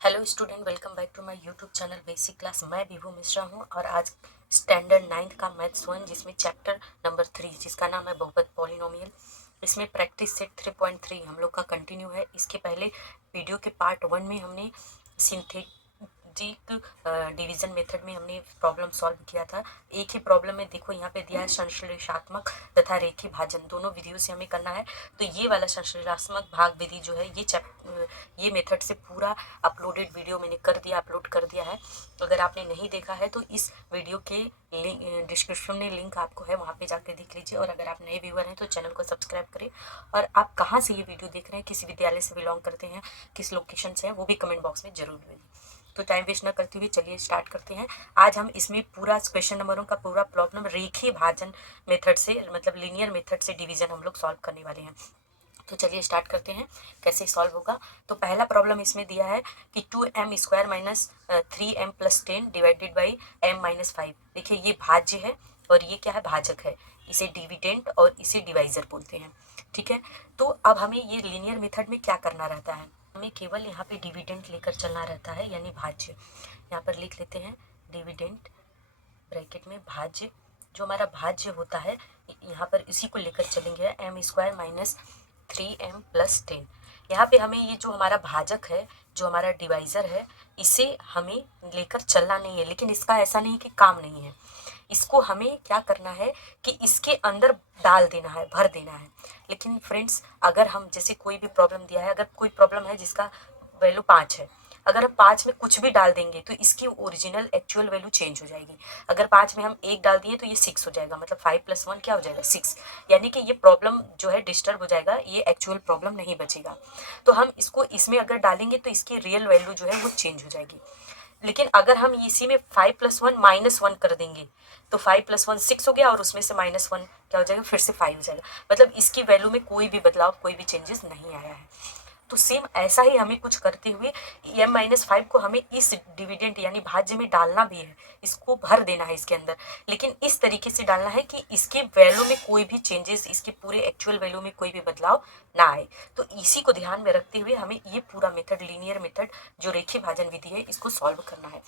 Hello student, welcome back to my YouTube channel basic class. मैं विभू मिश्रा हूँ और आज स्टैंडर्ड 9th का मैथ्स 1 जिसमें चैप्टर नंबर 3 जिसका नाम है बहुपद पॉलिनोमियल, इसमें प्रैक्टिस सेट 3.3 हम लोग का कंटिन्यू है। इसके पहले वीडियो के पार्ट 1 में हमने सिंथेटिक डिवीजन मेथड में हमने प्रॉब्लम सॉल्व किया था। एक ही प्रॉब्लम में देखो यहाँ पे दिया है संश्लेषात्मक तथा रेखीय भाजन, दोनों विधियों से हमें करना है। तो ये वाला संश्लेषात्मक भाग विधि जो है ये मेथड से पूरा अपलोडेड वीडियो मैंने अपलोड कर दिया है। अगर आपने नहीं देखा है तो इस वीडियो के डिस्क्रिप्शन में लिंक आपको है, वहाँ पे जाके देख लीजिए। और अगर आप नए व्यूअर हैं तो चैनल को सब्सक्राइब करें। और आप कहाँ से ये वीडियो देख रहे हैं, किस विद्यालय से बिलोंग करते हैं, किस लोकेशन से हैं, वो भी कमेंट बॉक्स में जरूर भेजें। तो टाइम वेस्ट ना करते हुए चलिए स्टार्ट करते हैं। आज हम इसमें पूरा क्वेश्चन नंबरों का पूरा प्रॉब्लम रेखीय भाजन मेथड से, मतलब लीनियर मेथड से डिवीजन हम लोग सॉल्व करने वाले हैं। तो चलिए स्टार्ट करते हैं कैसे सॉल्व होगा। तो पहला प्रॉब्लम इसमें दिया है कि 2m² minus 3m plus 10 divided by m minus 5। देखिए ये भाज्य है और ये क्या है, भाजक है। इसे डिविडेंड और इसे डिवाइजर बोलते हैं। ठीक है, तो अब हमें ये लीनियर मेथड में क्या करना रहता है, हमें केवल यहाँ पे डिविडेंड लेकर चलना रहता है, यानी भाज्य। यहाँ पर लिख लेते हैं डिविडेंड ब्रैकेट में भाज्य। जो हमारा भाज्य होता है यहाँ पर इसी को लेकर चलेंगे, m² माइनस 3m प्लस 10। यहाँ पे हमें ये जो हमारा भाजक है, जो हमारा डिवाइज़र है, इसे हमें लेकर चलना नहीं है। लेकिन इसका ऐसा नहीं कि काम नहीं है, इसको हमें क्या करना है कि इसके अंदर डाल देना है, भर देना है। लेकिन फ्रेंड्स, अगर हम जैसे कोई भी प्रॉब्लम दिया है, अगर कोई प्रॉब्लम है जिसका वैल्यू 5 है, अगर हम 5 में कुछ भी डाल देंगे तो इसकी ओरिजिनल एक्चुअल वैल्यू चेंज हो जाएगी। अगर 5 में हम 1 डाल दिए तो ये 6 हो जाएगा, मतलब 5 + 1 क्या हो जाएगा, 6। यानी कि ये प्रॉब्लम जो है डिस्टर्ब हो जाएगा, ये एक्चुअल प्रॉब्लम नहीं बचेगा। तो हम इसको इसमें अगर डालेंगे तो इसकी रियल वैल्यू जो है वो चेंज हो जाएगी। लेकिन अगर हम इसी में 5 + 1 -1 कर देंगे तो 5 + 1 6 हो गया, और उसमें से -1 क्या हो जाएगा, फिर से 5 हो जाएगा। मतलब इसकी वैल्यू में कोई भी बदलाव, कोई भी चेंजेस नहीं आया है। तो सेम ऐसा ही हमें कुछ करते हुए m-5 को हमें इस डिविडेंड यानी भाज्य में डालना भी है, इसको भर देना है इसके अंदर। लेकिन इस तरीके से डालना है कि इसके वैल्यू में कोई भी चेंजेस, इसके पूरे एक्चुअल वैल्यू में कोई भी बदलाव ना आए। तो इसी को ध्यान में रखते हुए हमें ये पूरा मेथड, लीनियर मेथड जो रेखीय भाजन विधि है, इसको सॉल्व करना है।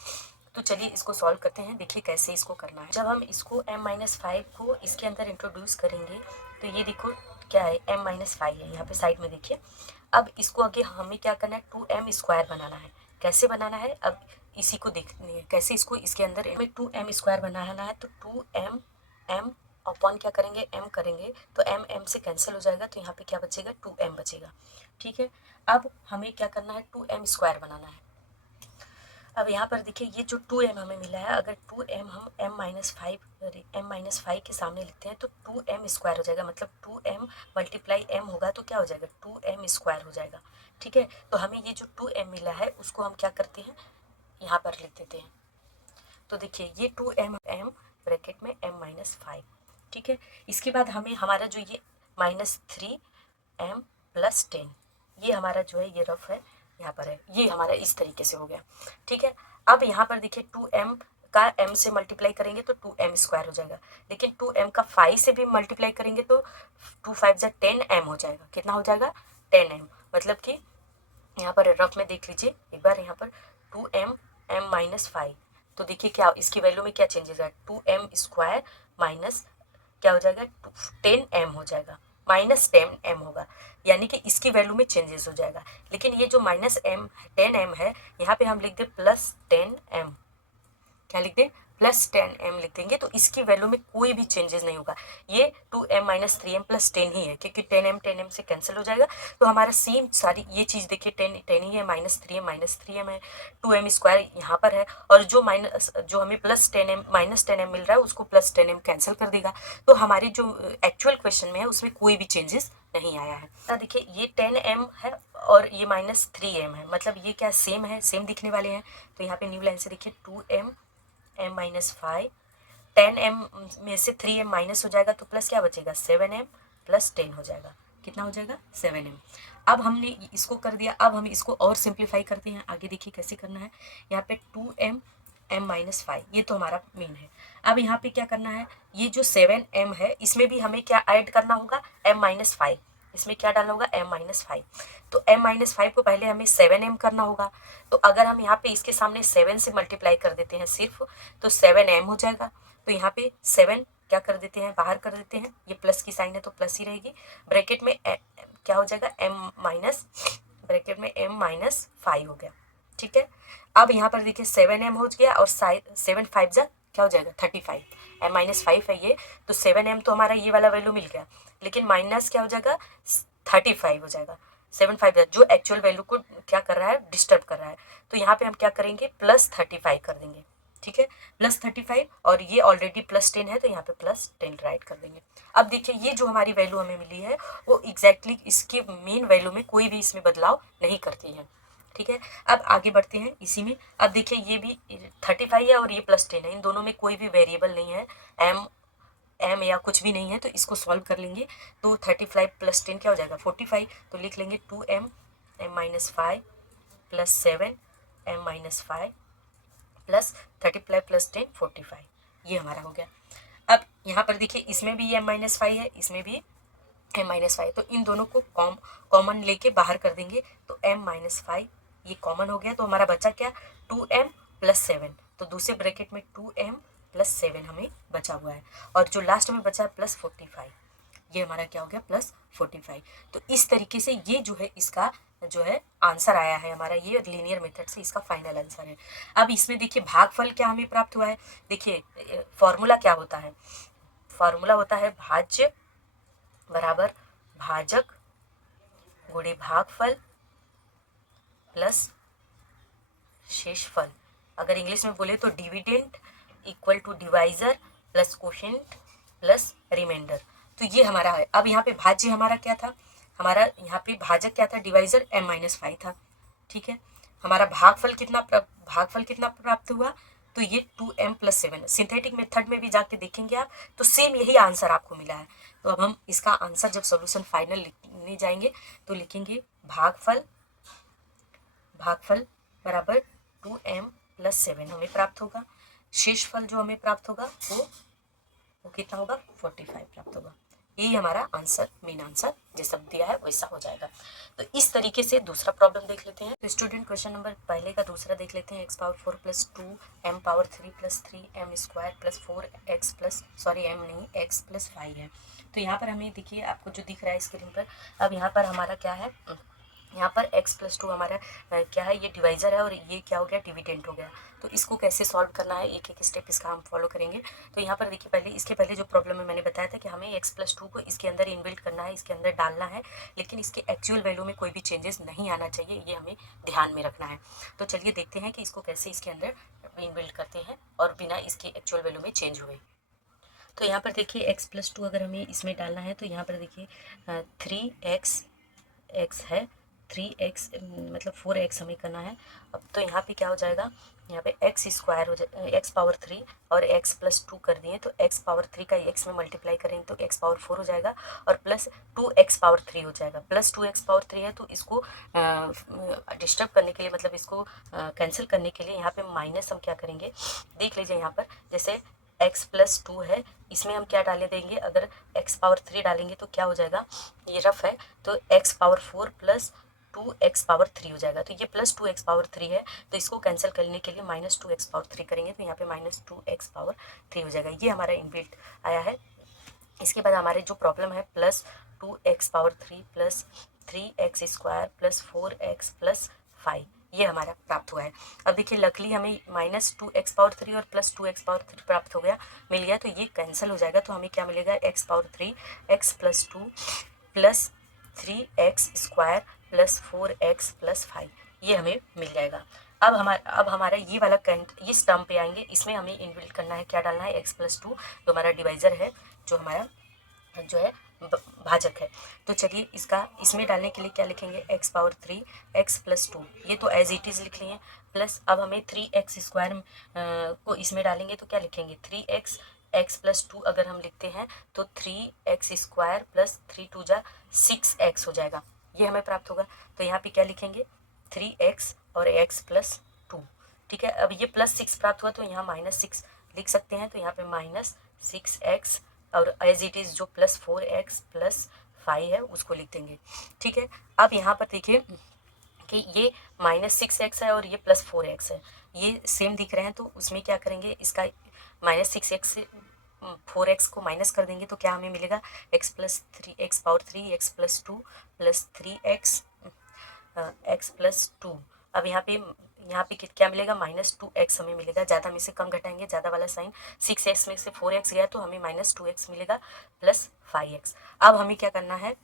तो चलिए इसको सॉल्व करते हैं। देखिए कैसे इसको करना है। जब हम इसको m-5 को इसके अंदर इंट्रोड्यूस करेंगे तो ये देखो क्या है, m-5 है यहाँ पे साइड में, देखिए। अब इसको आगे हमें क्या करना है, 2m² बनाना है। कैसे बनाना है, अब इसी को देखनी है कैसे इसको इसके अंदर हमें 2m² बनाना है। तो 2m m अपॉन क्या करेंगे, m करेंगे तो m से कैंसिल हो जाएगा, तो यहाँ पे क्या बचेगा, 2m बचेगा। ठीक है, अब हमें क्या करना है, 2m² बनाना है। अब यहाँ पर देखिए ये जो 2m हमें मिला है, अगर 2m हम m-5 के सामने लिखते हैं तो 2m² हो जाएगा, मतलब 2m × m होगा तो क्या हो जाएगा, 2m² हो जाएगा। ठीक है, तो हमें ये जो 2m मिला है उसको हम क्या करते हैं, यहाँ पर लिख देते हैं। तो देखिए ये 2m ब्रैकेट में m-5। ठीक है, इसके बाद हमें हमारा जो ये -3m प्लस 10, ये हमारा जो है ये रफ है, यहाँ पर है, ये हमारा इस तरीके से हो गया। ठीक है, अब यहाँ पर देखिए 2m का m से मल्टीप्लाई करेंगे तो 2m² हो जाएगा। लेकिन 2m का 5 से भी मल्टीप्लाई करेंगे तो 2 5 जा 10m हो जाएगा। कितना हो जाएगा, 10m। मतलब कि यहाँ पर रफ में देख लीजिए एक बार, यहाँ पर 2m m-5, तो देखिए क्या इसकी वैल्यू में क्या चेंजेस है, 2m² माइनस क्या हो जाएगा, 10m हो जाएगा, -10m होगा, यानी कि इसकी वैल्यू में चेंजेस हो जाएगा। लेकिन ये जो -10m है, यहाँ पे हम लिख दे +10m, क्या लिख दें, +10m लिख देंगे, तो इसकी वैल्यू में कोई भी चेंजेस नहीं होगा। ये 2m - 3m + 10 ही है, क्योंकि 10m से कैंसिल हो जाएगा। तो हमारा सेम सारी ये चीज़ देखिए 10 ही है, -3m है, 2m² यहाँ पर है, और जो हमें +10m -10m मिल रहा है उसको +10m कैंसिल कर देगा। तो हमारी जो एक्चुअल क्वेश्चन में है उसमें कोई भी चेंजेस नहीं आया है। तो देखिए ये 10m है और ये -3m है, मतलब ये क्या सेम है, सेम दिखने वाले हैं। तो यहाँ पे न्यू लाइन से देखिए 2m m-5, 10m में से 3m माइनस हो जाएगा तो प्लस क्या बचेगा, 7m + 10 हो जाएगा। कितना हो जाएगा, 7m। अब हमने इसको कर दिया, अब हम इसको और सिंप्लीफाई करते हैं। आगे देखिए कैसे करना है। यहाँ पे 2m m-5, ये तो हमारा मेन है। अब यहाँ पे क्या करना है, ये जो 7m है इसमें भी हमें क्या ऐड करना होगा, m-5। इसमें क्या डालना होगा, m-5। तो m-5 को पहले हमें 7m करना होगा। तो अगर हम यहाँ पे इसके सामने 7 से मल्टीप्लाई कर देते हैं सिर्फ, तो 7m हो जाएगा। तो यहाँ पे 7 क्या कर देते हैं, बाहर कर देते हैं, ये प्लस की साइन है तो प्लस ही रहेगी। ब्रैकेट में क्या हो जाएगा, ब्रैकेट में m-5 हो गया। ठीक है, अब यहाँ पर देखिए 7m हो गया और 7 5 जा क्या हो जाएगा 35, m-5 है ये, तो 7m तो हमारा ये वाला वैल्यू मिल गया, लेकिन माइनस क्या हो जाएगा 35 हो जाएगा। 7 5 जो एक्चुअल वैल्यू को क्या कर रहा है, डिस्टर्ब कर रहा है। तो यहाँ पे हम क्या करेंगे, +35 कर देंगे। ठीक है, +35 और ये ऑलरेडी +10 है तो यहाँ पे +10 राइट कर देंगे। अब देखिए ये जो हमारी वैल्यू हमें मिली है वो एग्जैक्टली इसके मेन वैल्यू में कोई भी इसमें बदलाव नहीं करती है। ठीक है, अब आगे बढ़ते हैं इसी में। अब देखिए ये भी 35 है और ये +10 है, इन दोनों में कोई भी वेरिएबल नहीं है, एम या कुछ भी नहीं है, तो इसको सॉल्व कर लेंगे। तो 35 + 10 क्या हो जाएगा 45, तो लिख लेंगे 2m m-5 + 7 m-5 प्लस 35 + 10 45, ये हमारा हो गया। अब यहाँ पर देखिए इसमें भी m-5 है, इसमें भी m-5, तो इन दोनों को कॉमन लेके बाहर कर देंगे। तो m-5 ये कॉमन हो गया, तो हमारा बचा क्या, 2m + 7, तो दूसरे ब्रैकेट में 2m + 7 हमें बचा हुआ है, और जो लास्ट में बचा है +45, ये हमारा क्या हो गया +45। तो इस तरीके से ये जो है इसका जो है आंसर आया है हमारा, ये लीनियर मेथड से इसका फाइनल आंसर है। अब इसमें देखिए भागफल क्या हमें प्राप्त हुआ है, देखिए फॉर्मूला क्या होता है, फॉर्मूला होता है भाज्य बराबर भाजक गुणे भागफल प्लस शेषफल। अगर इंग्लिश में बोले तो dividend equal to divisor plus quotient plus remainder. तो ये हमारा है। अब यहाँ पे भाज्य हमारा क्या था, हमारा यहाँ पे भाजक क्या था, डिवाइजर m-5 था। ठीक है, हमारा भागफल कितना प्राप्त हुआ, तो ये 2m + 7। सिंथेटिक मेथड में भी जाके देखेंगे आप तो सेम यही आंसर आपको मिला है। तो अब हम इसका आंसर जब सॉल्यूशन फाइनल लिखने जाएंगे तो लिखेंगे भागफल बराबर 2m + 7 हमें प्राप्त होगा। शेषफल जो हमें प्राप्त होगा वो कितना होगा 45 प्राप्त होगा। यही हमारा आंसर, मेन आंसर जैसा दिया है वैसा हो जाएगा। तो इस तरीके से दूसरा प्रॉब्लम देख लेते हैं। तो स्टूडेंट क्वेश्चन नंबर पहले का दूसरा देख लेते हैं। x⁴ + 2 m⁴ + 3 m² + 4x plus m नहीं x + 5 है। तो यहाँ पर हमें देखिए आपको जो दिख रहा है स्क्रीन पर, अब यहाँ पर हमारा क्या है, यहाँ पर x + 2 हमारा क्या है, ये डिवाइजर है और ये क्या हो गया डिविडेंड हो गया। तो इसको कैसे सॉल्व करना है, एक एक स्टेप इसका हम फॉलो करेंगे। तो यहाँ पर देखिए पहले इसके पहले जो प्रॉब्लम में मैंने बताया था कि हमें x + 2 को इसके अंदर इनबिल्ट करना है, इसके अंदर डालना है, लेकिन इसके एक्चुअल वैल्यू में कोई भी चेंजेस नहीं आना चाहिए, ये हमें ध्यान में रखना है। तो चलिए देखते हैं कि इसको कैसे इसके अंदर इनबिल्ट करते हैं और बिना इसके एक्चुअल वैल्यू में चेंज हुए। तो यहाँ पर देखिए x + 2 अगर हमें इसमें डालना है तो यहाँ पर देखिए 3x है, 3x मतलब 4x हमें करना है। अब तो यहाँ पे क्या हो जाएगा, यहाँ पे x² हो जाए x⁴ और x + 2 कर दिए तो x⁴ का x में मल्टीप्लाई करेंगे तो x⁴ हो जाएगा और प्लस 2x⁴ हो जाएगा। प्लस 2x⁴ है तो इसको डिस्टर्ब करने के लिए, मतलब इसको कैंसिल करने के लिए यहाँ पे माइनस हम क्या करेंगे, देख लीजिए यहाँ पर जैसे x + 2 है, इसमें हम क्या डाले देंगे, अगर x⁴ डालेंगे तो क्या हो जाएगा, ये रफ है तो x⁴ + 2x⁴ हो जाएगा। तो ये प्लस 2x⁴ है तो इसको कैंसिल करने के लिए -2x⁴ करेंगे तो यहाँ पे -2x⁴ हो जाएगा। ये हमारा इनबिल्ट आया है। इसके बाद हमारे जो प्रॉब्लम है +2x⁴ + 3x² + 4x + 5, ये हमारा प्राप्त हुआ है। अब देखिए लकली हमें -2x⁴ और +2x⁴ प्राप्त हो गया, मिल गया, तो ये कैंसिल हो जाएगा। तो हमें क्या मिलेगा, x⁴ x + 2 + 3x² + 4x + 5, ये हमें मिल जाएगा। अब हमारा ये वाला इस टर्म पे आएंगे, इसमें हमें इनबिल्ट करना है, क्या डालना है, x + 2 जो हमारा डिवाइजर है, जो हमारा जो है भाजक है। तो चलिए इसमें डालने के लिए क्या लिखेंगे, x⁴ x + 2, ये तो एज इट इज़ लिख लिए, प्लस अब हमें 3x² को इसमें डालेंगे तो क्या लिखेंगे, 3x x + 2 अगर हम लिखते हैं तो 3x² + 3 2 जा 6x हो जाएगा, ये हमें प्राप्त होगा। तो यहाँ पे क्या लिखेंगे, 3x और x + 2। ठीक है, अब ये +6 प्राप्त हुआ तो यहाँ -6 लिख सकते हैं, तो यहाँ पे -6x और एज इट इज़ जो +4x + फाइव है उसको लिख देंगे। ठीक है, अब यहाँ पर देखिए कि ये -6x है और ये +4x है, ये सेम दिख रहे हैं, तो उसमें क्या करेंगे, इसका -6x से 4x को माइनस कर देंगे तो क्या हमें मिलेगा, x+3 x+2 +3x x+2। अब यहाँ पे क्या मिलेगा, -2x हमें मिलेगा, ज़्यादा में से कम घटाएंगे, ज़्यादा वाला साइन, 6x में से 4x गया तो हमें -2x मिलेगा +5x। अब हमें क्या करना है,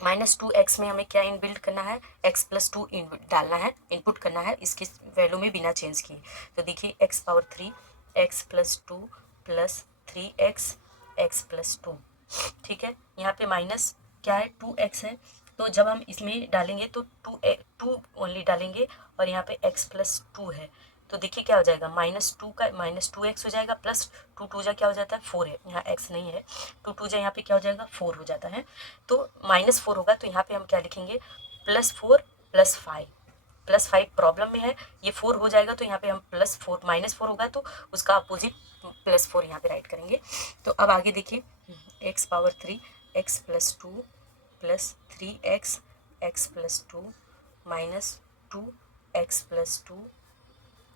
-2x में हमें क्या इनबिल्ड करना है, x+2 डालना है, इनपुट करना है इसकी वैल्यू में बिना चेंज किए। तो देखिए x⁻3 x+2 +3x x+2। ठीक है, यहाँ पे माइनस क्या है, 2x है, तो जब हम इसमें डालेंगे तो 2 ओनली डालेंगे, और यहाँ पे x+2 है, तो देखिए क्या हो जाएगा, -2 का -2x हो जाएगा, प्लस 2 जा क्या हो जाता है 4 है, यहाँ x नहीं है, 2 जा यहाँ पे क्या हो जाएगा 4 हो जाता है, तो -4 होगा, तो यहाँ पे हम क्या लिखेंगे, +4 +5 +5 प्रॉब्लम में है, ये 4 हो जाएगा तो यहाँ पे हम +4 -4 होगा तो उसका अपोजिट +4 यहाँ पे राइट करेंगे। तो अब आगे देखिए, x⁻3 x+2 +3x x+2 -2x+2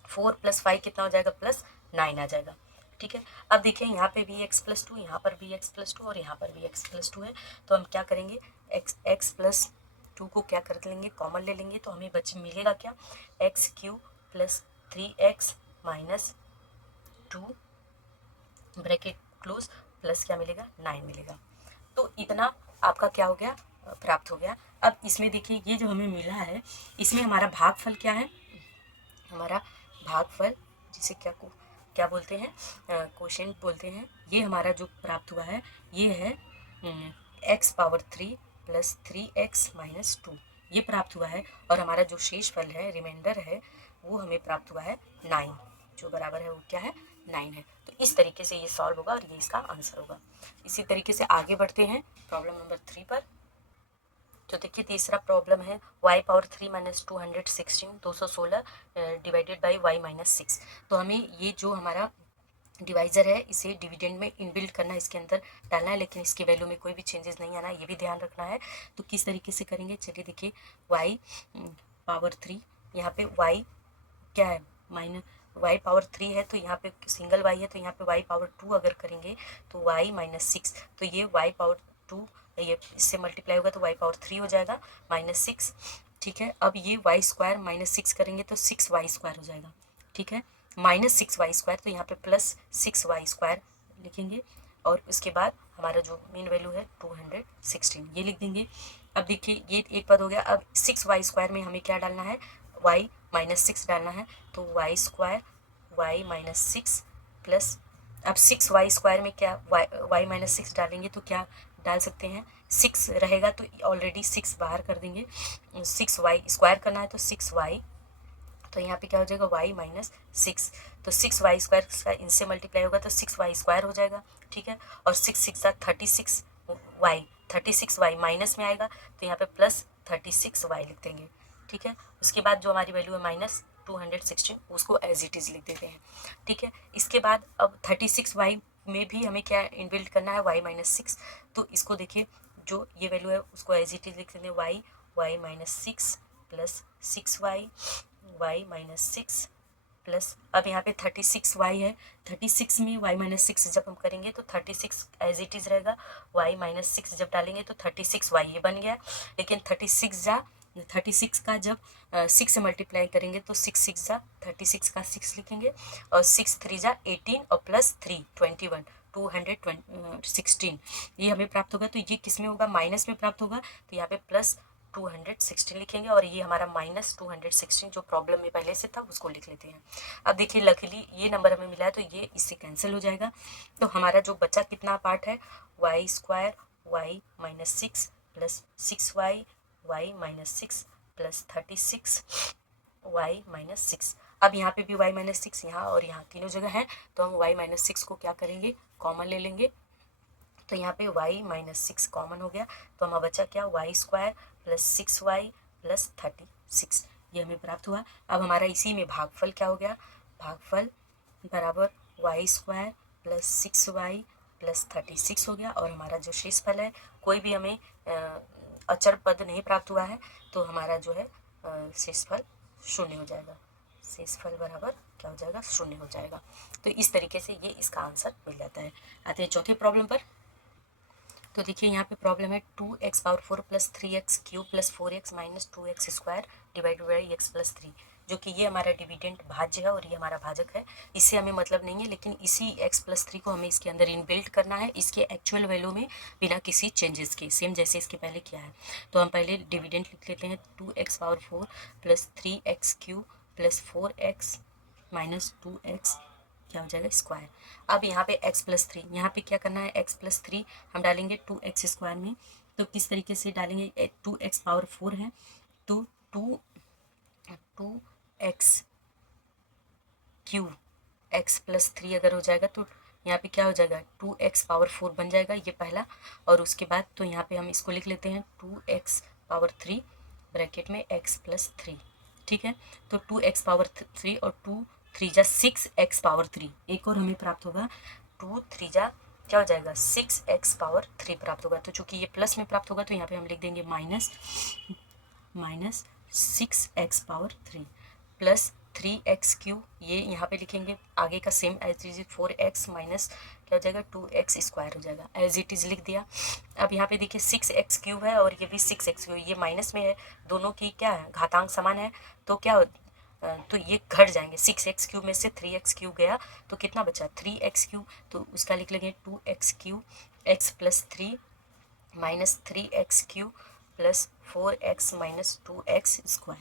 4 + 5 कितना हो जाएगा, +9 आ जाएगा। ठीक है, अब देखिए यहाँ पे भी x+2, यहाँ पर भी x+2 और यहाँ पर भी x+2 है, तो हम क्या करेंगे, x+2 को क्या कर लेंगे, कॉमन ले लेंगे, तो हमें मिलेगा क्या, x³ + 3x - 2 bracket close plus क्या मिलेगा, 9 मिलेगा। तो इतना आपका क्या हो गया, प्राप्त हो गया। अब इसमें देखिए ये जो हमें मिला है, इसमें हमारा भागफल क्या है, हमारा भागफल जिसे क्या बोलते हैं, क्वोशिएंट बोलते हैं, ये हमारा जो प्राप्त हुआ है ये है x⁻3 + 3x - 2, ये प्राप्त हुआ है, और हमारा जो शेष फल है, रिमाइंडर है, वो हमें प्राप्त हुआ है 9, जो बराबर है वो क्या है, 9 है। तो इस तरीके से ये सॉल्व होगा और ये इसका आंसर होगा। इसी तरीके से आगे बढ़ते हैं प्रॉब्लम नंबर 3 पर। तो देखिए तीसरा प्रॉब्लम है y⁻3 - 216 216 डिवाइडेड बाई y - 6। तो हमें ये जो हमारा डिवाइज़र है इसे डिविडेंड में इनबिल्ड करना है, इसके अंदर डालना है, लेकिन इसकी वैल्यू में कोई भी चेंजेस नहीं आना है, ये भी ध्यान रखना है। तो किस तरीके से करेंगे, चलिए देखिए, y⁻3, यहाँ पे y क्या है, y⁻3 है, तो यहाँ पे सिंगल y है, तो यहाँ पे y⁻2 अगर करेंगे तो y - 6, तो ये y⁻2 ये इससे मल्टीप्लाई होगा तो y⁻3 हो जाएगा -6। ठीक है, अब ये y² - 6 करेंगे तो 6y² हो जाएगा। ठीक है, -6y², तो यहाँ पे +6y² लिखेंगे, और उसके बाद हमारा जो मेन वैल्यू है 216 ये लिख देंगे। अब देखिए ये एक पद हो गया। अब 6y² में हमें क्या डालना है, y - 6 डालना है, तो y² y - 6 प्लस, अब 6y² में क्या y - 6 डालेंगे तो क्या डाल सकते हैं, 6 रहेगा तो ऑलरेडी 6 बाहर कर देंगे, 6y² करना है तो 6y, तो यहाँ पे क्या हो जाएगा y - 6, तो 6y² का इनसे मल्टीप्लाई होगा तो 6y² हो जाएगा। ठीक है, और 6 × 36y 36y माइनस में आएगा, तो यहाँ पे +36y लिख देंगे। ठीक है, उसके बाद जो हमारी वैल्यू है -216 उसको एज इट इज़ लिख देते हैं। ठीक है, इसके बाद अब 36y में भी हमें क्या इनबिल्ड करना है, y - 6, तो इसको देखिए जो ये वैल्यू है उसको एज इट इज़ लिख देते हैं, y - 6 + 6y y - 6 प्लस, अब यहाँ पे 36y है, 36 में y - 6 जब हम करेंगे तो 36 एज इट इज़ रहेगा, y - 6 जब डालेंगे तो 36y ये बन गया, लेकिन 36 का जब 6 से मल्टीप्लाई करेंगे तो 6 × 36 का 6 लिखेंगे, और 6 × 3 = 18 और +3 21 216 ये हमें प्राप्त होगा। तो ये किस में होगा, माइनस में प्राप्त होगा, तो यहाँ पे +216 लिखेंगे, और ये हमारा -216 जो प्रॉब्लम में पहले से था उसको लिख लेते हैं। अब देखिए लकीली ये नंबर हमें मिला है तो ये इससे कैंसिल हो जाएगा, तो हमारा जो बचा कितना पार्ट है, y² y - 6 + 6y y - 6 + 36 y - 6। अब यहाँ पे भी y - 6 यहाँ और यहाँ तीनों जगह है, तो हम y - 6 को क्या करेंगे, कॉमन ले लेंगे, तो यहाँ पे y - 6 कॉमन हो गया, तो हमारा बचा क्या, y² + 6y + 36 ये हमें प्राप्त हुआ। अब हमारा इसी में भागफल क्या हो गया, भागफल बराबर y² + 6y + 36 हो गया, और हमारा जो शेष फल है कोई भी हमें अचर पद नहीं प्राप्त हुआ है, तो हमारा जो है शेषफल शून्य हो जाएगा। शेषफल बराबर क्या हो जाएगा, शून्य हो जाएगा। तो इस तरीके से ये इसका आंसर मिल जाता है। आते हैं चौथे प्रॉब्लम पर। तो देखिए यहाँ पे प्रॉब्लम है 2x⁴ plus 3x³ plus 4x minus 2x² divided by x+3, जो कि ये हमारा डिविडेंड भाज्य है और ये हमारा भाजक है। इससे हमें मतलब नहीं है, लेकिन इसी x+3 को हमें इसके अंदर इनबिल्ट करना है, इसके एक्चुअल वैल्यू में बिना किसी चेंजेस के, सेम जैसे इसके पहले किया है। तो हम पहले डिविडेंड लिख लेते हैं 2x⁴ plus 3x³ plus 4x minus 2x क्या हो जाएगा स्क्वायर। अब यहाँ पे x+3, यहाँ पे क्या करना है, x+3 हम डालेंगे 2x² में। तो किस तरीके से डालेंगे, 2x⁴ है तो 2x³ x+3 अगर हो जाएगा तो यहाँ पे क्या हो जाएगा 2x⁴ बन जाएगा, ये पहला। और उसके बाद तो यहाँ पे हम इसको लिख लेते हैं 2x⁴ ब्रैकेट में x+3, ठीक है। तो 2x⁴ और 2 3 जा 6x⁴, एक और हमें प्राप्त होगा 2 3 जा क्या हो जाएगा 6x⁴ प्राप्त होगा। तो चूंकि ये प्लस में प्राप्त होगा तो यहाँ पे हम लिख देंगे माइनस 6x⁴ प्लस 3x³ ये यहाँ पे लिखेंगे आगे का same as is 4x minus क्या हो जाएगा 2x² हो जाएगा, एज इट इज़ लिख दिया। अब यहाँ पे देखिए 6x³ है और ये भी 6x³, ये माइनस में है, दोनों की क्या है घातांक समान है, तो क्या तो ये घट जाएंगे। 6x³ में से 3x³ गया तो कितना बचा 3x³, तो उसका लिख लेंगे 2x³ x+3 minus 3x³ plus 4x minus 2x²,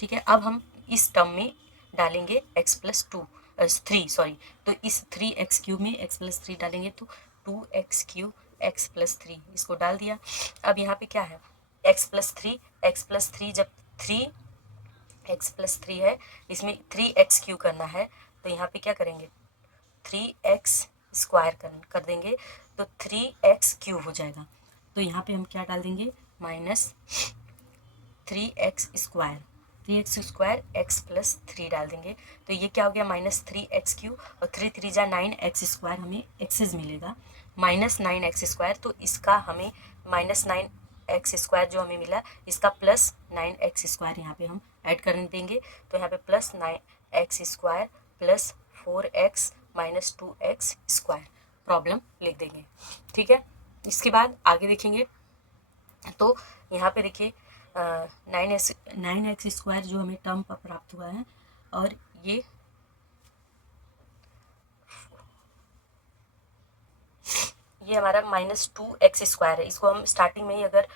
ठीक है। अब हम इस टर्म में डालेंगे x+3 सॉरी, तो इस 3x³ में x+3 डालेंगे तो 2x³ x+3 इसको डाल दिया। अब यहाँ पे क्या है x+3 जब 3x+3 है, इसमें 3x³ करना है, तो यहाँ पे क्या करेंगे 3x² कर देंगे तो 3x³ हो जाएगा। तो यहाँ पे हम क्या डाल देंगे माइनस 3x² x+3 डाल देंगे, तो ये क्या हो गया माइनस 3x³ और 3 3 जा 9x² हमें एक्सेस मिलेगा माइनस 9x², तो इसका हमें माइनस 9x² जो हमें मिला इसका प्लस 9x² यहाँ पे हम ऐड कर देंगे। तो यहाँ पे plus 9x² plus 4x minus 2x² problem लिख देंगे, ठीक है। इसके बाद आगे देखेंगे तो यहाँ पे देखिए 9x² जो हमें टर्म पर प्राप्त हुआ है, और ये हमारा माइनस 2x² है। इसको हम स्टार्टिंग में ही अगर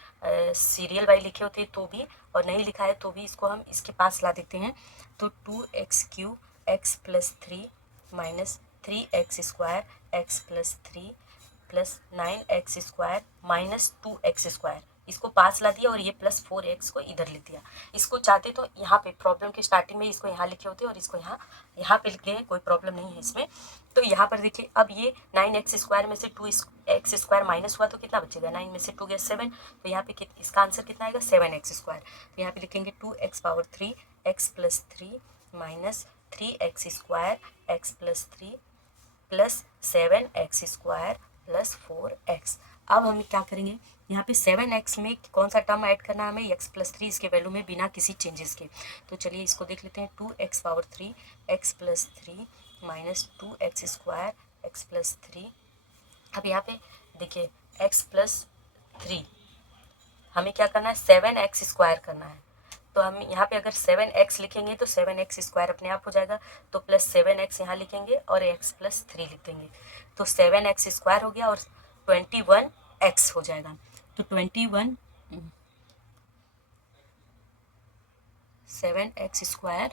सीरियल वाइज लिखे होते तो भी, और नहीं लिखा है तो भी इसको हम इसके पास ला देते हैं। तो 2x³ x+3 minus 3x² x+3 plus 9x² minus 2x² इसको पास ला दिया और ये प्लस 4x को इधर लिख दिया। इसको चाहते तो यहाँ पे प्रॉब्लम के स्टार्टिंग में इसको यहाँ लिखे होते और इसको यहाँ पे लिखे हैं, कोई प्रॉब्लम नहीं है इसमें। तो यहाँ पर देखिए अब ये 9x² में से 2x² माइनस हुआ तो कितना बचेगा, 9 में से 2 गया 7, तो यहाँ पे इसका आंसर कितना आएगा 7x²। तो यहाँ पे लिखेंगे 2x⁴ x+3 minus 3x² x+3 plus 7x² plus 4x। अब हम क्या करेंगे यहाँ पे 7x में कौन सा टर्म ऐड करना है हमें x+3 इसके वैल्यू में बिना किसी चेंजेस के। तो चलिए इसको देख लेते हैं 2x⁴ x+3 minus 2x² x+3। अब यहाँ पे देखिए x+3 हमें क्या करना है 7x² करना है, तो हम यहाँ पे अगर 7x लिखेंगे तो 7x² अपने आप हो जाएगा, तो प्लस 7x यहाँ लिखेंगे और x+3 लिख देंगे, तो 7x² हो गया और 21x हो जाएगा। तो 7x²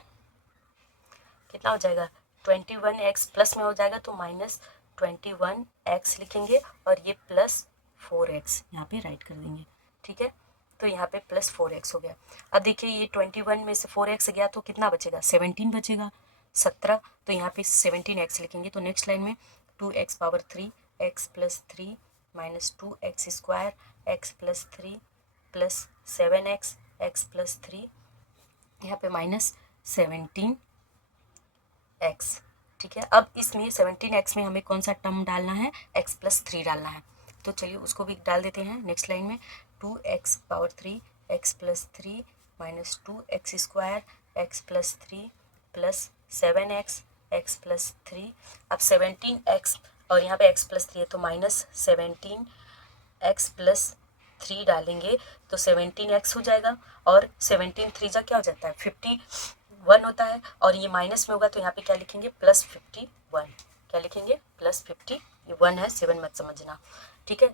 कितना हो जाएगा 21x प्लस में हो जाएगा, तो माइनस 21x लिखेंगे और ये प्लस 4x यहाँ पे राइट कर देंगे, ठीक है। तो यहाँ पे प्लस 4x हो गया। अब देखिए ये 21 में से 4x गया तो कितना बचेगा 17 बचेगा 17, तो यहाँ पे 17x लिखेंगे। तो नेक्स्ट लाइन में 2x⁴ x+3 minus 2x² x+3 plus 7x x+3 यहाँ पे माइनस 17x, ठीक है। अब इसमें 17x में हमें कौन सा टर्म डालना है x+3 डालना है, तो चलिए उसको भी डाल देते हैं नेक्स्ट लाइन में। 2x⁻3 x+3 minus 2x² x+3 plus 7x x+3। अब 17x और यहाँ पे x+3 है तो -17x+3 डालेंगे तो 17x हो जाएगा, और 17 3 जा क्या हो जाता है 51 होता है, और ये माइनस में होगा तो यहाँ पे क्या लिखेंगे +51। क्या लिखेंगे +51 है, 7 मत समझना, ठीक है,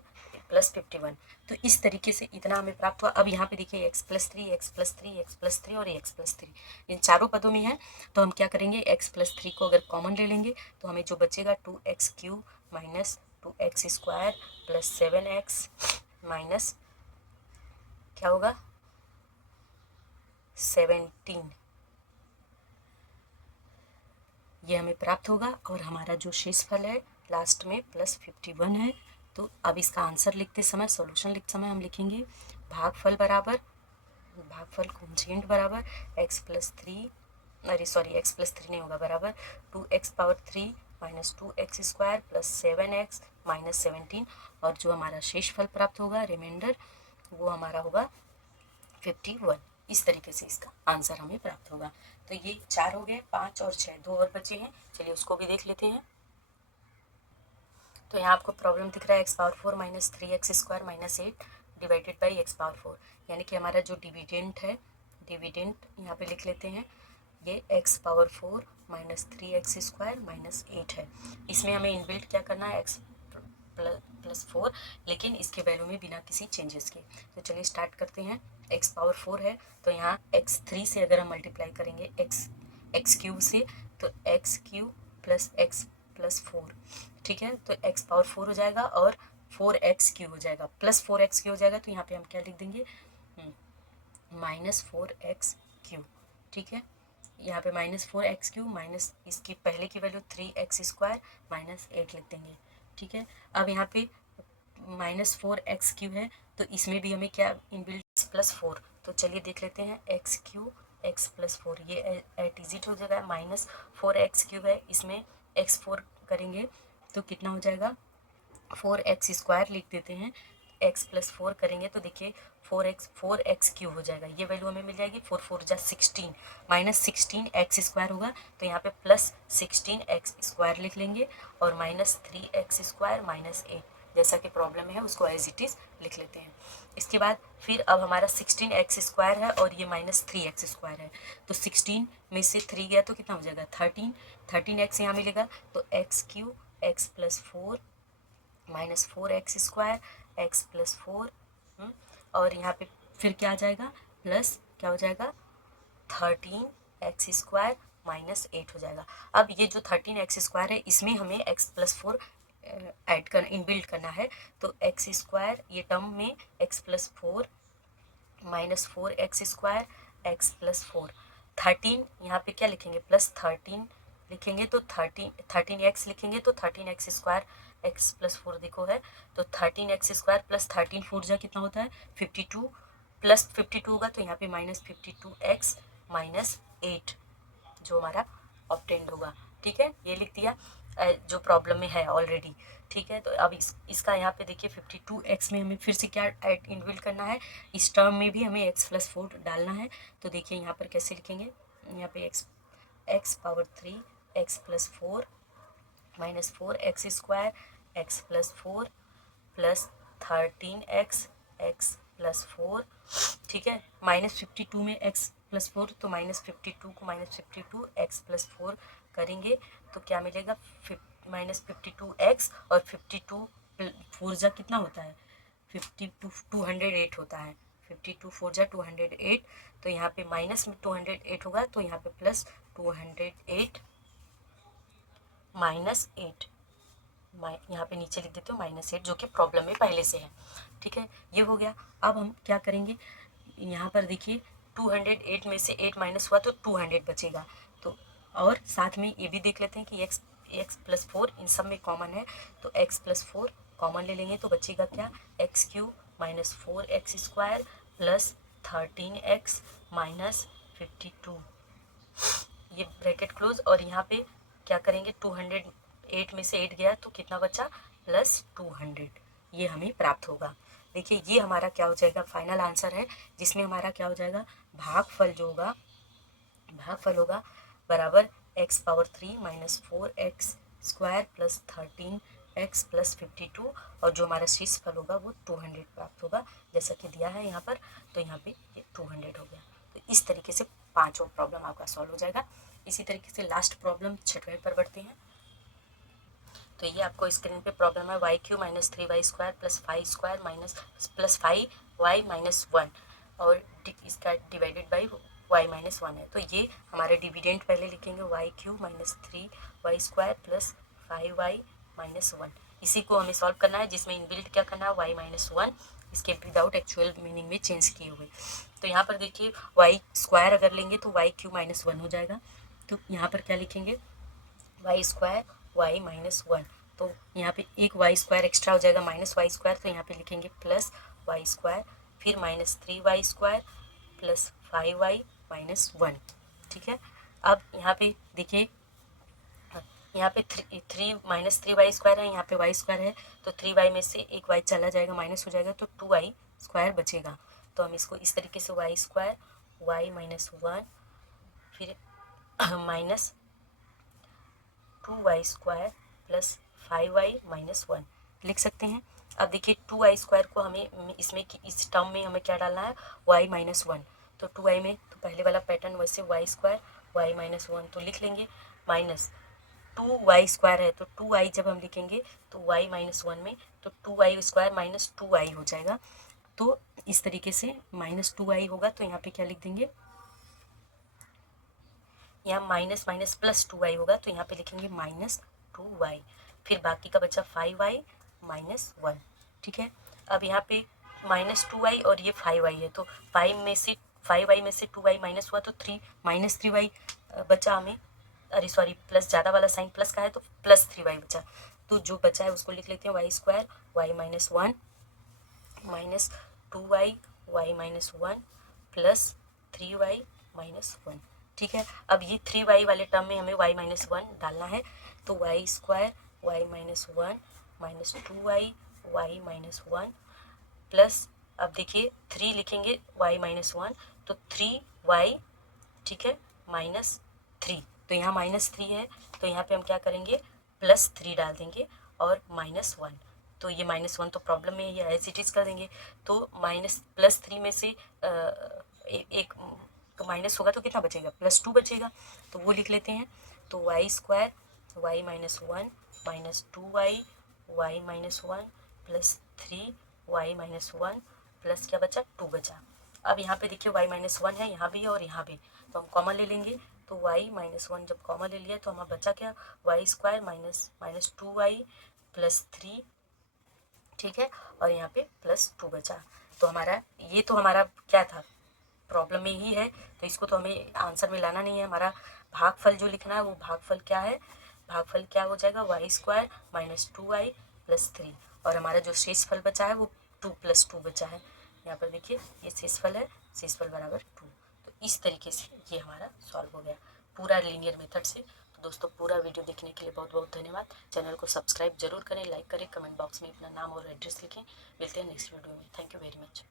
+51। तो इस तरीके से इतना हमें प्राप्त हुआ। अब यहाँ पे देखिए x+3 x+3 x+3 और x+3 इन चारों पदों में है, तो हम क्या करेंगे x+3 को अगर कॉमन ले लेंगे तो हमें जो बचेगा 2x³ minus 2x² plus 7x minus क्या होगा 17, ये हमें प्राप्त होगा। और हमारा जो शेषफल है लास्ट में +51 है। तो अब इसका आंसर लिखते समय, सॉल्यूशन लिखते समय हम लिखेंगे भागफल बराबर, भागफल कोंजेंट बराबर x+3, अरे सॉरी x+3 नहीं होगा, बराबर 2x⁻3 minus 2x² plus 7x minus 17, और जो हमारा शेषफल प्राप्त होगा रिमाइंडर वो हमारा होगा 51। इस तरीके से इसका आंसर हमें प्राप्त होगा। तो ये 4 हो गए, 5 और 6 2 और बचे हैं, चलिए उसको भी देख लेते हैं। तो यहाँ आपको प्रॉब्लम दिख रहा है x⁻4 minus 3x² minus 8 divided by x⁻4, यानी कि हमारा जो डिविडेंट है, डिविडेंट यहाँ पे लिख लेते हैं, ये x⁻4 माइनस 3x² माइनस 8 है। इसमें हमें इनबिल्ट क्या करना है x+4, लेकिन इसके वैल्यू में बिना किसी चेंजेस के। तो चलिए स्टार्ट करते हैं। x⁻4 है तो यहाँ x3 से अगर हम मल्टीप्लाई करेंगे x³ से तो x³ प्लस x+4, ठीक है, तो x⁻4 हो जाएगा और 4x³ हो जाएगा, प्लस 4x³ हो जाएगा, तो यहाँ पे हम क्या लिख देंगे -4x³, ठीक है, यहाँ पे -4x³ माइनस इसकी पहले की वैल्यू 3x² माइनस 8 लिख देंगे, ठीक है। अब यहाँ पे -4x³ है तो इसमें भी हमें क्या इनबिल्ट +4, तो चलिए देख लेते हैं x³ x+4, ये एट इजिट हो जाएगा, -4x³ है, इसमें x4 करेंगे तो कितना हो जाएगा 4x² लिख देते हैं, x+4 करेंगे तो देखिए 4x³ हो जाएगा, ये वैल्यू हमें मिल जाएगी 4 4 जा 16 माइनस 16x² होगा, तो यहाँ पे प्लस 16x² लिख लेंगे और -3x² माइनस 8, जैसा कि प्रॉब्लम है उसको एज इट इज़ लिख लेते हैं। इसके बाद फिर अब हमारा 16x² है और ये -3x² है, तो 16 में से 3 गया तो कितना हो जाएगा 13x यहाँ मिलेगा, तो x³ x+4 minus 4x² x+4, और यहाँ पे फिर क्या आ जाएगा प्लस क्या हो जाएगा 13x² माइनस 8 हो जाएगा। अब ये जो 13x² है इसमें हमें x+4 ऐड कर इनबिल्ट करना है, तो x² ये टर्म में x+4 माइनस 4x² x+4, 13 यहाँ पे क्या लिखेंगे +13 लिखेंगे, तो 13x लिखेंगे तो 13x² x+4 देखो है, तो 13x² प्लस 13 4 जा कितना होता है 52, प्लस 52 होगा तो यहाँ पे -52x माइनस 8 जो हमारा ऑब्टेंड होगा, ठीक है, ये लिख दिया जो प्रॉब्लम में है ऑलरेडी, ठीक है। तो अब इसका यहाँ पे देखिए 52x में हमें फिर से क्या ऐड इनबिल्ट करना है, इस टर्म में भी हमें x+4 डालना है, तो देखिए यहाँ पर कैसे लिखेंगे, यहाँ पे x⁻3 x+4 minus 4x² x+4 plus 13x x+4, ठीक है, -52 में x+4 तो -52 को -52 x+4 करेंगे तो क्या मिलेगा -52x और 52 4 जा कितना होता है 52 208 होता है, 52 4 जा 208, तो यहाँ पे माइनस में 208 होगा तो यहाँ पे प्लस 208 माइनस 8, यहाँ पे नीचे लिख देते हो -8 जो कि प्रॉब्लम में पहले से है, ठीक है, ये हो गया। अब हम क्या करेंगे, यहाँ पर देखिए 208 में से 8 माइनस हुआ तो 200 बचेगा, तो और साथ में ये भी देख लेते हैं कि x+4 इन सब में कॉमन है, तो x+4 कॉमन ले लेंगे तो बचेगा क्या x³ minus 4x² plus 13x minus 52, ये ब्रैकेट क्लोज, और यहाँ पे क्या करेंगे 208 में से 8 गया तो कितना बचा +200, ये हमें प्राप्त होगा। देखिए ये हमारा क्या हो जाएगा, फाइनल आंसर है, जिसमें हमारा क्या हो जाएगा, भागफल जो होगा, भागफल होगा बराबर x power 3 minus 4x square plus 13x plus 52, और जो हमारा शेष फल होगा वो 200 प्राप्त होगा, जैसा कि दिया है यहाँ पर। तो यहाँ पे ये 200 हो गया। तो इस तरीके से पांचों प्रॉब्लम आपका सॉल्व हो जाएगा। इसी तरीके से लास्ट प्रॉब्लम छठवें पर बढ़ते हैं। तो ये आपको स्क्रीन पे प्रॉब्लम है, y cube minus 3y square plus 5 square minus plus 5y minus 1, और इसका डिवाइडेड बाई y माइनस 1 है। तो ये हमारे डिविडेंड पहले लिखेंगे, y cube minus 3y square plus 5y minus 1। इसी को हमें सॉल्व करना है, जिसमें इनबिल्ट क्या करना है, y माइनस 1 इसके विदाउट एक्चुअल मीनिंग में चेंज किए हुए। तो यहाँ पर देखिए वाई स्क्वायर अगर लेंगे तो वाई क्यू माइनस 1 हो जाएगा। तो यहाँ पर क्या लिखेंगे, वाई स्क्वायर वाई माइनस 1। तो यहाँ पे एक वाई स्क्वायर एक्स्ट्रा हो जाएगा, माइनस वाई स्क्वायर, तो यहाँ पे लिखेंगे प्लस वाई स्क्वायर, फिर minus 3y square plus 5y minus 1। ठीक है, अब यहाँ पे देखिए, यहाँ पे थ्री माइनस 3y स्क्वायर है, यहाँ पे y स्क्वायर है, तो 3y में से एक y चला जाएगा, माइनस हो जाएगा, तो 2y स्क्वायर बचेगा। तो हम इसको इस तरीके से y स्क्वायर वाई माइनस 1 फिर minus 2y square plus 5y minus 1 लिख सकते हैं। अब देखिए 2y स्क्वायर को हमें इसमें इस टर्म में हमें क्या डालना है, y माइनस 1। तो 2y में तो पहले वाला पैटर्न वैसे y स्क्वायर y माइनस 1 तो लिख लेंगे, माइनस 2y स्क्वायर है, तो 2y जब हम लिखेंगे तो y माइनस 1 में तो 2y स्क्वायर माइनस 2y हो जाएगा। तो इस तरीके से माइनस 2y होगा, तो यहाँ पे क्या लिख देंगे, यहाँ माइनस माइनस प्लस 2y होगा, तो यहाँ पे लिखेंगे माइनस 2y, फिर बाकी का बचा 5y माइनस 1। ठीक है, अब यहाँ पे माइनस 2y और ये 5y है, तो 5y में से 2y माइनस हुआ, तो 3 माइनस 3y बचा हमें, अरे सॉरी प्लस ज़्यादा वाला साइन प्लस का है, तो प्लस 3y बचा। तो जो बचा है उसको लिख लेते हैं, y square y minus 1 minus 2y y minus 1 plus 3y minus 1। ठीक है, अब ये 3y वाले टर्म में हमें y माइनस 1 डालना है, तो y square y minus 1 minus 2y y minus 1 plus, अब देखिए 3 लिखेंगे y माइनस 1, तो 3y, ठीक है, माइनस 3, तो यहाँ माइनस 3 है, तो यहाँ पे हम क्या करेंगे, प्लस 3 डाल देंगे और माइनस 1। तो ये माइनस 1 तो प्रॉब्लम में ये एज इट इज़ कर देंगे, तो माइनस प्लस 3 में से एक माइनस होगा तो कितना बचेगा, प्लस 2 बचेगा, तो वो लिख लेते हैं। तो y square y minus 1 minus 2y y minus 1 plus 3y minus 1 plus क्या बचा, 2 बचा। अब यहाँ पे देखिए y माइनस 1 है, यहाँ भी और यहाँ भी, तो हम कॉमन ले लेंगे, तो y माइनस 1 जब कॉमन ले लिया तो हमारा बचा क्या, Y square minus 2y plus 3, ठीक है, और यहाँ पे प्लस 2 बचा। तो हमारा ये तो हमारा क्या था, प्रॉब्लम में ही है, तो इसको तो हमें आंसर में लाना नहीं है। हमारा भागफल जो लिखना है वो भागफल क्या है, भागफल क्या हो जाएगा, Y square minus 2y plus 3, और हमारा जो शेष फल बचा है वो 2 प्लस 2 बचा है। यहाँ पर देखिए ये शेष फल है, शेष फल बराबर 2। तो इस तरीके से ये हमारा सॉल्व हो गया पूरा लीनियर मेथड से। तो दोस्तों पूरा वीडियो देखने के लिए बहुत बहुत धन्यवाद। चैनल को सब्सक्राइब जरूर करें, लाइक करें, कमेंट बॉक्स में अपना नाम और एड्रेस लिखें। मिलते हैं नेक्स्ट वीडियो में। Thank you very much.